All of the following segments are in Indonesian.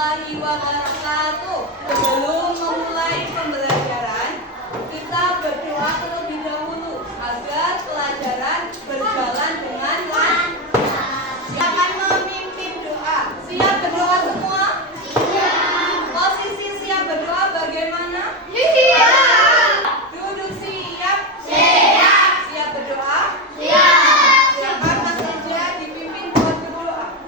warahmatullahi wabarakatuh. Sebelum memulai pembelajaran, kita berdoa terlebih dahulu agar pelajaran berjalan dengan lancar. Silakan memimpin doa. Siap berdoa semua? Siap. Posisi siap berdoa bagaimana? Siap. Duduk siap? Siap. Siap berdoa? Siap. Silakan Mas Eja dipimpin buat berdoa.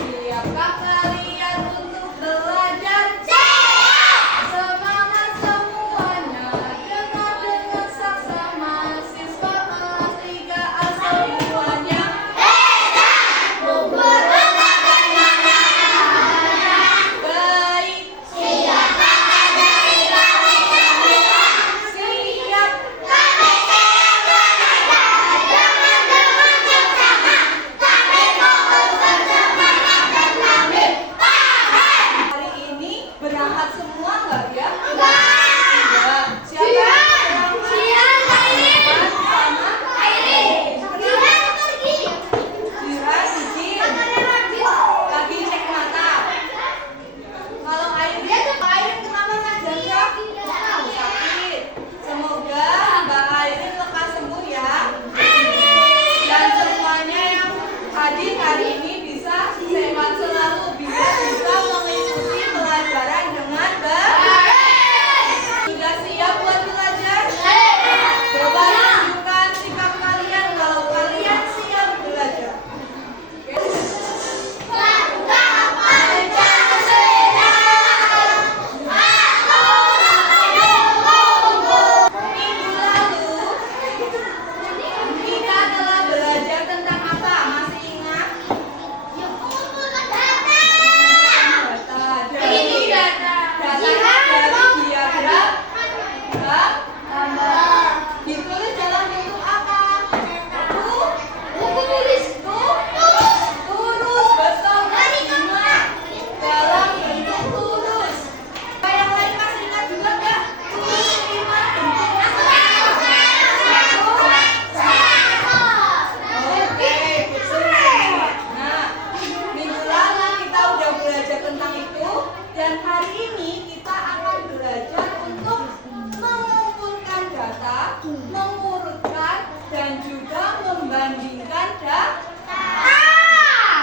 Siapkah kalian untuk belajar? Semangat semuanya, dengar saksama siswa kelas 3A semuanya. Baik. Siap. Hari ini berangkat semua nggak ya? Enggak. Siapa yang berangkat sama? Jiran, izin. Lagi cek mata. Kalau Airin kenapa Mas Jandra? Sakit. Semoga Mbak Airin lekas sembuh ya. Dan semuanya yang hadir hari ini bisa sehat selalu, bisa mengikuti pelajaran dengan baik. Sudah siap buat belajar? Coba tunjukkan sikap kalian kalau kalian siap belajar. Minggu lalu kita telah belajar tentang apa? Masih ingat? Data. Datanya dari diagram ditulis dalam bentuk apa? Turus. Betul. Dalam bentuk turus. Yang lain masih ingat juga nggak? Turus gimana bentuknya? Oke, betul. Nah, minggu lalu kita udah belajar tentang itu, dan hari ini kita akan belajar untuk mengumpulkan data, mengurutkan, dan juga membandingkan data.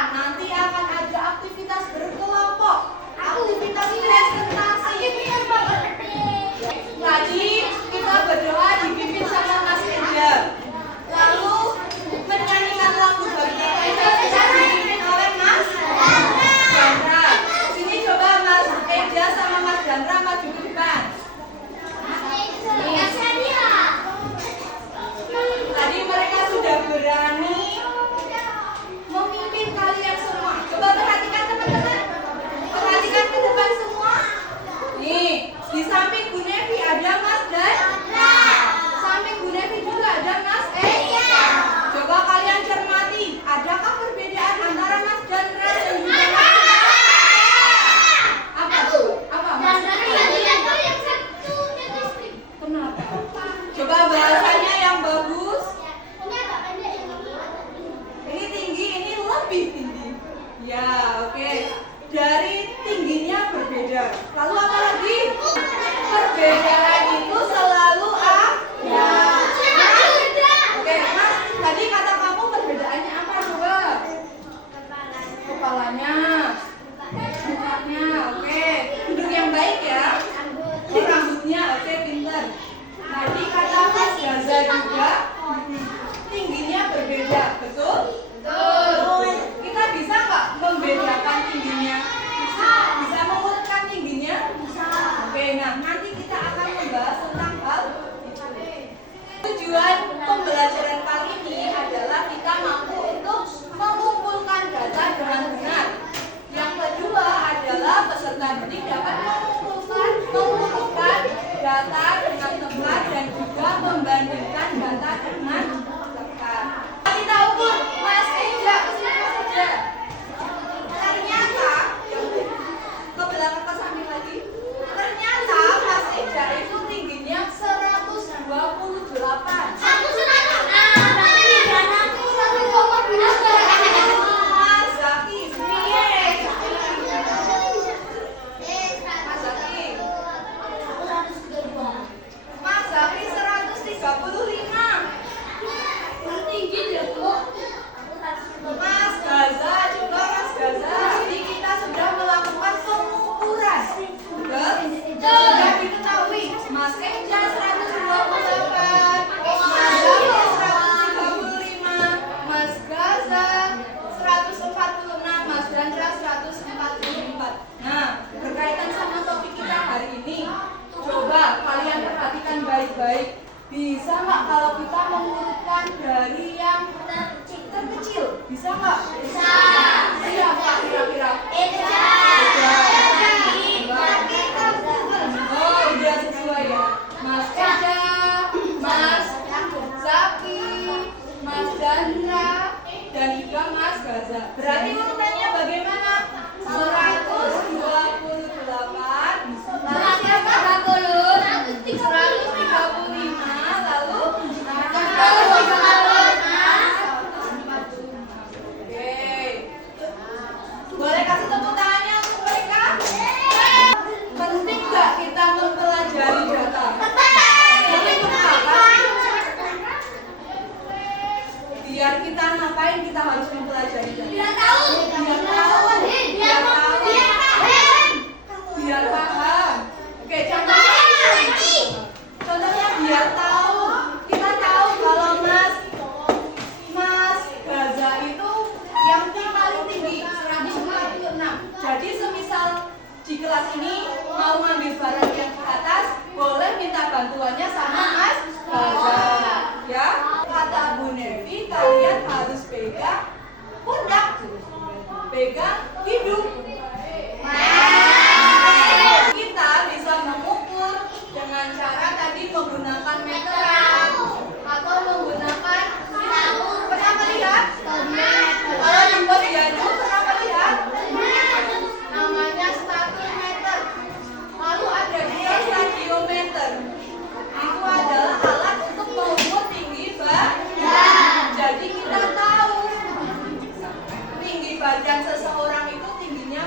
Nanti akan ada aktivitas berkelompok, aktivitas presentasi. Tadi kita berdoa dipimpin sama Mas Eja. Lalu menyanyikan lagu bagi kita dipimpin oleh Mas Chandra. Sini coba Mas Eja sama Mas Chandra maju ke depan. Tadi mereka sudah berani memimpin kalian semua. Coba perhatikan teman-teman. Perhatikan ke depan semua. Nih, di samping Bu Nevi ada Mas dan samping Bu Nevi juga ada Mas Coba kalian cermati, adakah perbedaan antara Mas Chandra dan juga Mas Apa? Apa Mas? Kenapa? Coba bahasanya yang bagus. Ini tinggi, ini lebih tinggi. Ya, oke. Dari tingginya berbeda. Lalu apa lagi? Perbedaan itu selalu ada. Oke, Mas. Tadi kata kamu perbedaannya apa coba? Kepalanya, mukanya, oke. Duduk yang baik ya. Oh, rambutnya, oke, pintar. Tadi kata Mas Gaza juga tingginya berbeda, betul? Betul. Kita bisa nggak membedakan tingginya? Bisa mengurutkan tingginya? Oke, nah nanti kita akan membahas tentang hal itu. Tujuan pembelajaran kali ini adalah kita mampu untuk mengumpulkan data dengan benar. baik. Bisa nggak kalau kita mengurutkan dari yang terkecil? Bisa nggak? Bisa. Siapa kira-kira? Oh, udah sesuai ya. Mas Eja, Mas Zaki, Mas Dandra, dan juga Mas Gaza. Berarti urutannya bagaimana? 128, 135, lalu 145. Oke. Boleh kasih tepuk tangannya untuk mereka? Penting nggak kita mempelajari data? Penting kenapa? Biar kita ngapain kita harus mempelajari data? Biar tahu. Biar paham. Oke, contohnya biar tahu. Kita tahu kalau Mas Gaza itu yang paling tinggi 146. Jadi semisal di kelas ini mau ngambil barang yang ke atas, boleh minta bantuannya sama Mas Gaza. Ya, kata Bu Nevi, kalian harus pegang pundak, pegang hidung. Kita bisa mengukur dengan cara tadi menggunakan meteran atau menggunakan pernah melihat? Kalau di posyandu pernah melihat? Namanya stadiometer. Lalu ada juga stadiometer. Itu adalah alat untuk mengukur tinggi badan. Jadi kita tahu tinggi badan seseorang itu tingginya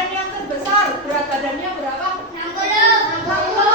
Hewan yang terbesar berat badannya berapa? 60.